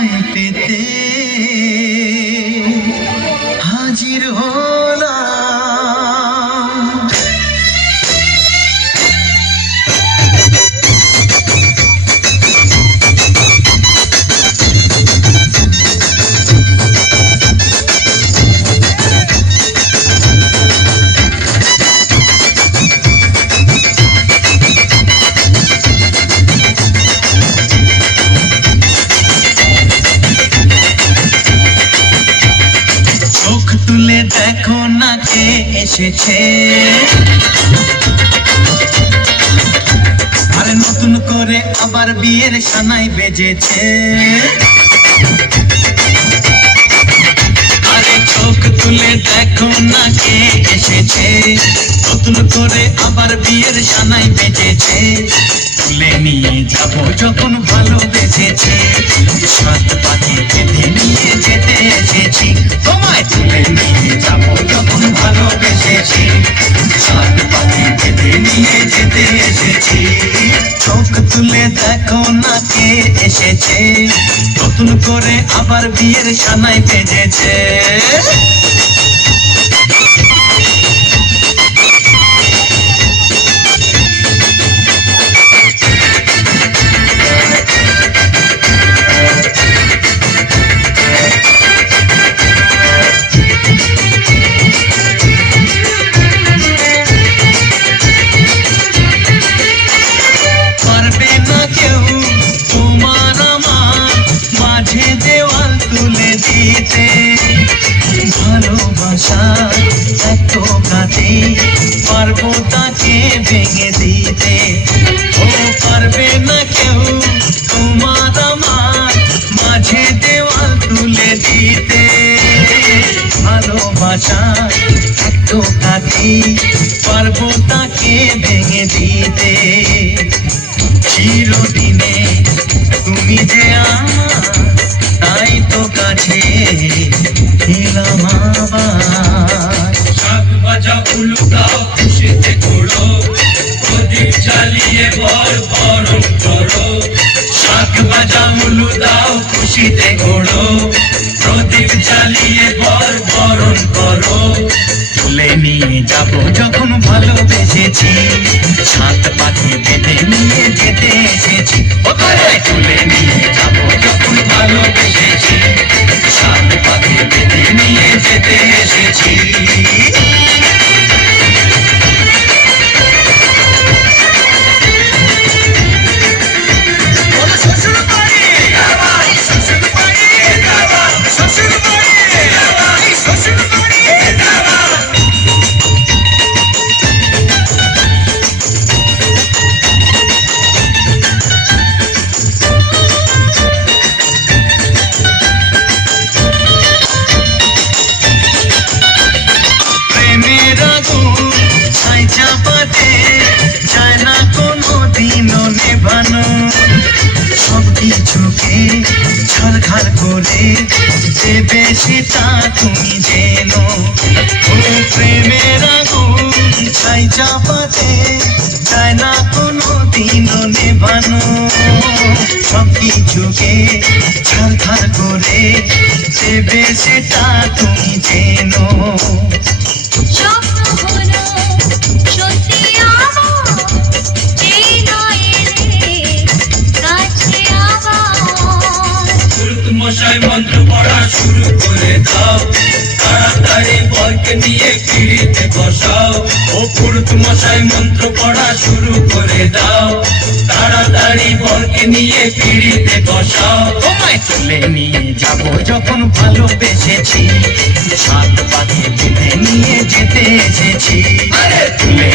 তোমায় পেতে হাজির হলাম। চোখ তুলে দেখো না কে এসেছে, আরে নতুন করে আবার বিয়ের সানাই বেজেছে। আরে চোখ তুলে দেখো না কে এসেছে, নতুন করে আবার বিয়ের সানাই বেজেছে। তুলে নিয়ে যাব যখন ভালোবেসেছি, সাত পাখি বেঁধে নিয়ে যেতে এসেছি। তোমায় তুলে নিয়ে যাব যখন ভালোবেসেছি, সাত পাখি বেঁধে নিয়ে যেতে এসেছি। চোখ তুলে দেখো না কে এসেছে, নতুন করে আবার বিয়ের সানাই বেজেছে। পারবে না কেউ তোমার আমার মাঝে দেওয়াল তুলে দিতে, ভালোবাসা এত কাটে পারবো তাকে ভেঙে দিতে। ও পারবে না কেউ তোমার আমার মাঝে দেওয়াল তুলে দিতে, ভালোবাসা এত কাটে পারবো তাকে ভেঙে দিতে। চিরদিনে তুমি যে আমার, তাই তো কাছে এলাম আবার। শাক ভাজা উলু দাও খুশিতে ঘোড়ো, প্রদীপ জ্বালিয়ে বর বরণ করো। শাক ভাজা উলু দাও খুশিতে ঘোড়ো, প্রদীপ জ্বালিয়ে বর বরণ করো। তুলে নিয়ে যাব যখন ভালোবেসেছি, সাত পাখি বেঁধে নিয়ে যেতে এসেছি। ওখানে তুলে নিয়ে যাব যখন ভালোবেসেছি, সাত পাখি বেঁধে নিয়ে যেতে এসেছি। প্রেমের আগুন ছাই চাপাতে যায় না কোনো দিনও নেভানো, সব কিছুকে ছারখার করে দেবে সেটা তুমি জেনো। ও প্রেমের আগুন ছাই চাপাতে যায় না কোনো দিনও নেভানো, সব কিছুকে ছারখার করে দেবে সেটা তুমি জেনো। স্বপ্ন হলো সত্যি আমার, এই নয় রে কাছে আবার। পুরুত মশাই মন্ত্র পড়া শুরু করে দাও, তাড়াতাড়ি বরকে নিয়ে পিড়িতে বসাও। ও পুরুত মশাই মন্ত্র পড়া শুরু করে দাও, তাড়াতাড়ি বরকে নিয়ে পিড়িতে বসাও। তোমায় তুলে নিয়ে যাব যখন ভালোবেসেছি, সাত পাখি বেঁধে নিয়ে যেতে এসেছি। আরে তুলে